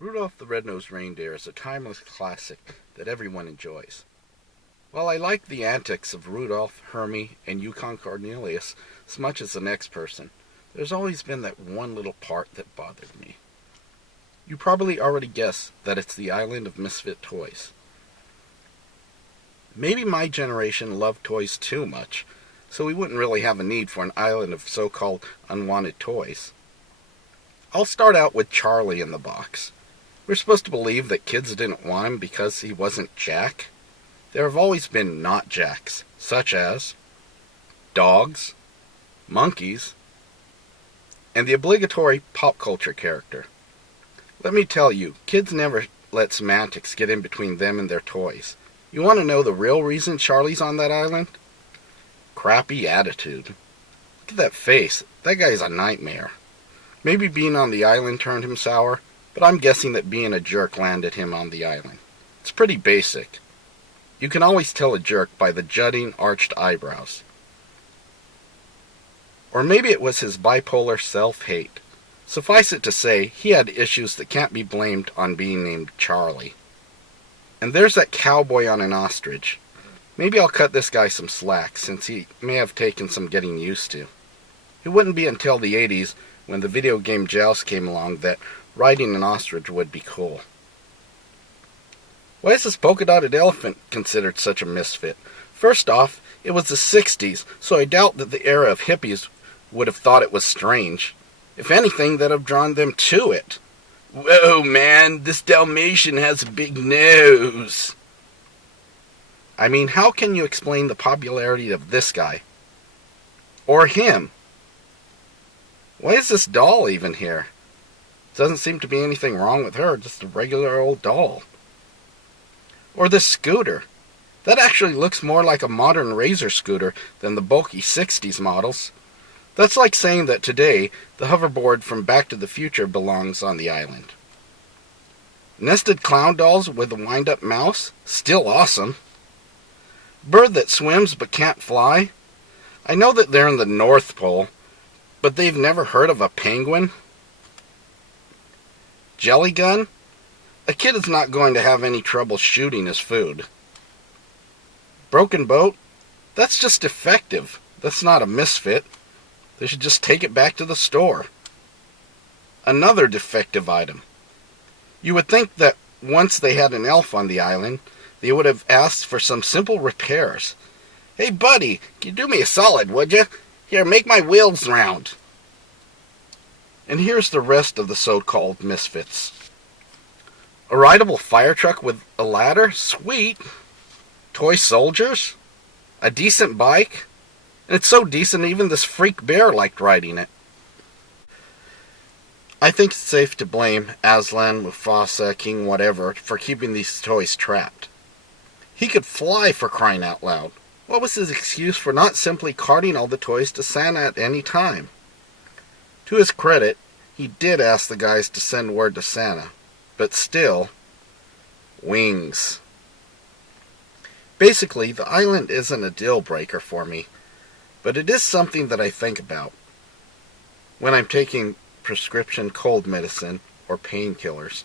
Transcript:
Rudolph the Red-Nosed Reindeer is a timeless classic that everyone enjoys. While I like the antics of Rudolph, Hermie, and Yukon Cornelius as much as the next person, there's always been that one little part that bothered me. You probably already guessed that it's the Island of Misfit Toys. Maybe my generation loved toys too much, so we wouldn't really have a need for an island of so-called unwanted toys. I'll start out with Charlie in the box. We're supposed to believe that kids didn't want him because he wasn't Jack. There have always been not Jacks, such as dogs, monkeys, and the obligatory pop culture character. Let me tell you, kids never let semantics get in between them and their toys. You want to know the real reason Charlie's on that island? Crappy attitude. Look at that face. That guy's a nightmare. Maybe being on the island turned him sour, but I'm guessing that being a jerk landed him on the island. It's pretty basic. You can always tell a jerk by the jutting, arched eyebrows. Or maybe it was his bipolar self-hate. Suffice it to say, he had issues that can't be blamed on being named Charlie. And there's that cowboy on an ostrich. Maybe I'll cut this guy some slack, since he may have taken some getting used to. It wouldn't be until the 80s, when the video game Joust came along, that riding an ostrich would be cool. Why is this polka-dotted elephant considered such a misfit? First off, it was the 60s, so I doubt that the era of hippies would have thought it was strange. If anything, that'd have drawn them to it. Whoa, man, this Dalmatian has a big nose. I mean, how can you explain the popularity of this guy? Or him? Why is this doll even here? Doesn't seem to be anything wrong with her, just a regular old doll. Or this scooter. That actually looks more like a modern Razor scooter than the bulky 60s models. That's like saying that today, the hoverboard from Back to the Future belongs on the island. Nested clown dolls with a wind-up mouse? Still awesome. Bird that swims but can't fly? I know that they're in the North Pole, but they've never heard of a penguin? Jelly gun? A kid is not going to have any trouble shooting his food. Broken boat? That's just defective. That's not a misfit. They should just take it back to the store. Another defective item. You would think that once they had an elf on the island, they would have asked for some simple repairs. Hey buddy, can you do me a solid, would you? Here, make my wheels round. And here's the rest of the so-called misfits. A rideable fire truck with a ladder? Sweet. Toy soldiers? A decent bike? And it's so decent even this freak bear liked riding it. I think it's safe to blame Aslan, Mufasa, King whatever for keeping these toys trapped. He could fly, for crying out loud. What was his excuse for not simply carting all the toys to Santa at any time? To his credit, he did ask the guys to send word to Santa. But still, wings. Basically, the island isn't a deal breaker for me, but it is something that I think about when I'm taking prescription cold medicine or painkillers.